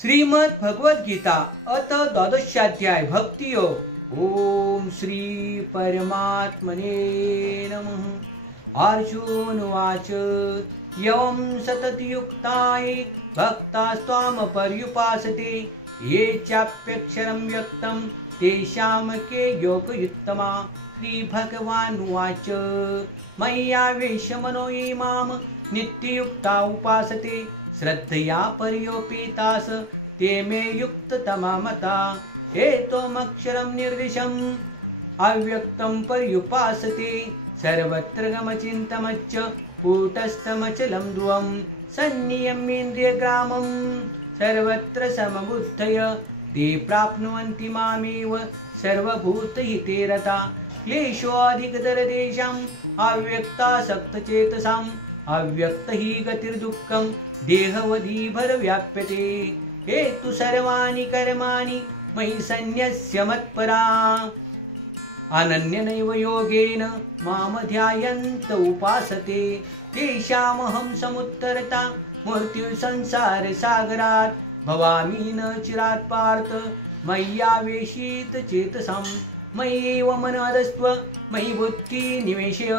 श्रीमद् भगवद गीता अथ द्वादशाध्याय भक्ति योग। ओम श्री परमात्मने नमः। अर्जुन उवाच यं सततयुक्ताये भक्तास्त्वां पर्युपासते ये चाप्यक्षरं व्यक्तं तेषां के योगयुक्तमा। श्रीभगवानुवाच मय्यावेशमनो ये मां नित्ययुक्ता उपासते श्रद्धया पर्योपेतास ते मे युक्ततमा मता। एतमक्षरं निर्दिशम् अव्यक्तं पर्युपासते सर्वत्र गमचिन्तमच्च कूटस्थमचलं ध्रुवं सन्नियम्येन्द्रियग्रामं सर्वत्र समबुद्धय ते प्राप्नुवन्ति मामेव सर्वभूतहिते रता। क्लेशोऽधिकतरतेषाम् अव्यक्तासक्तचेतसाम् अव्यक्त हि गतिर्दुःखं देहवधीभर व्याप्यते। हेतु सर्वाणि कर्माणि मयि सन्न्यस्य मत्परा अनन्यनैव योगेन मां ध्यायन्त उपासते तेषामहं समुत्तरता मृत्यु संसार सागरात् भवामि न चिरात् पार्थ मय्यावेशित चेतसाम्। मय्येव मनःस्त्व मयि बुद्धि निवेशय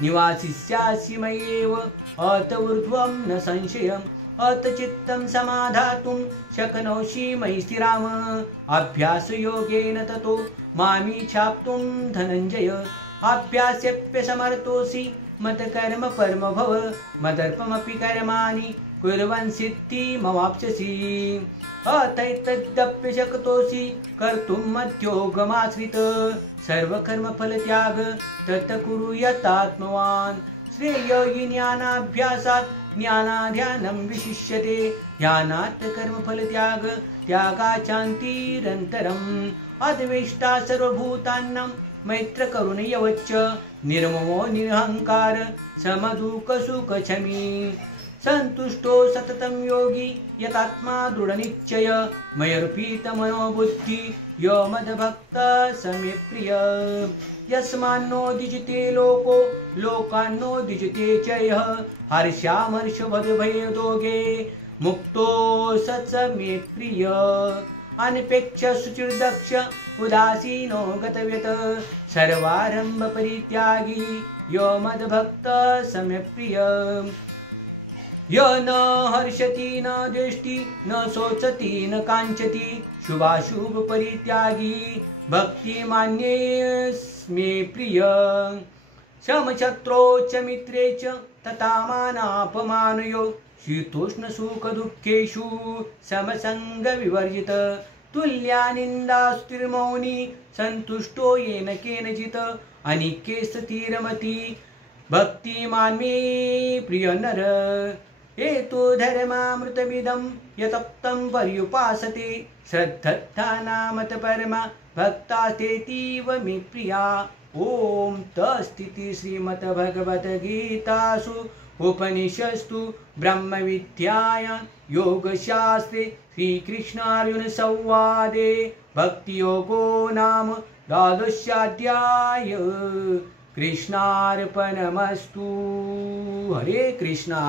निवासिष्यासि मय्येव अत ऊर्ध्वं न संशयम्। अत चित्तं समाधातुं शक्नोषि मयि स्थिराम् अभ्यासयोगेन ततो मामिच्छाप्तुं धनञ्जय। अभ्यासेऽप्यसमर्थोऽसि मत्कर्म परमो भव मदर्पमपि कर्माणि कुर्वन् सिद्धिमवाप्स्यसि। अतैतदप्यशक्तोऽसि कर्तुं मद्योगमाश्रित सर्वकर्मफलत्याग तत् कुरु यतात्मवान्। श्रेयो हि ज्ञानाभ्यासात् ज्ञानाध्यानं विशिष्यते ध्यानात् कर्मफलत्याग त्यागाचान्तिरन्तरम्। अद्वेष्टा सर्वभूतानां मैत्रकरुणयवच्च निर्ममो निरहङ्कार समदुःखसुखशमी। सन्तुष्टो सततं योगी यतात्मा दृढनिश्चय मयर्पितमनोबुद्धि यो मद्भक्तः स मे प्रियः। यस्मान्नो द्विजते लोको लोकान्नो द्विजते च यः हर्षामर्षभयदोगे मुक्तो स मे प्रियः। अनपेक्ष शुचिर्दक्ष उदासीनो गतव्यत सर्वारम्भ परित्यागी यो मद्भक्तः स मे प्रियः। य न हर्षति न द्वेष्टि न शोचति न काञ्चति शुभाशुभ परित्यागी भक्तिमान्येऽस्मे प्रियः। समशत्रौ च मित्रे च तथा मानापमानयो शीतोष्ण सुख दुःखेषु समसंग विवर्जित तुल्या निन्दास्तुतिर्मौनी सन्तुष्टो येन केनचित् अनिके स्थिरमति भक्तिमान् मे प्रिय नर। हेतु धर्मामृतमिदं यतप्तं पर्युपासते श्रद्धत्थानामत परमा भक्तास्तेतीव मे प्रिया। ओम तत्सदिति श्रीमद्भगवद्गीतासु उपनिषत्सु ब्रह्मविद्यायां योगशास्त्रे श्रीकृष्णार्जुन संवादे भक्तियोगो नाम द्वादशाध्याय। कृष्णार्पणमस्तु। हरे कृष्णा।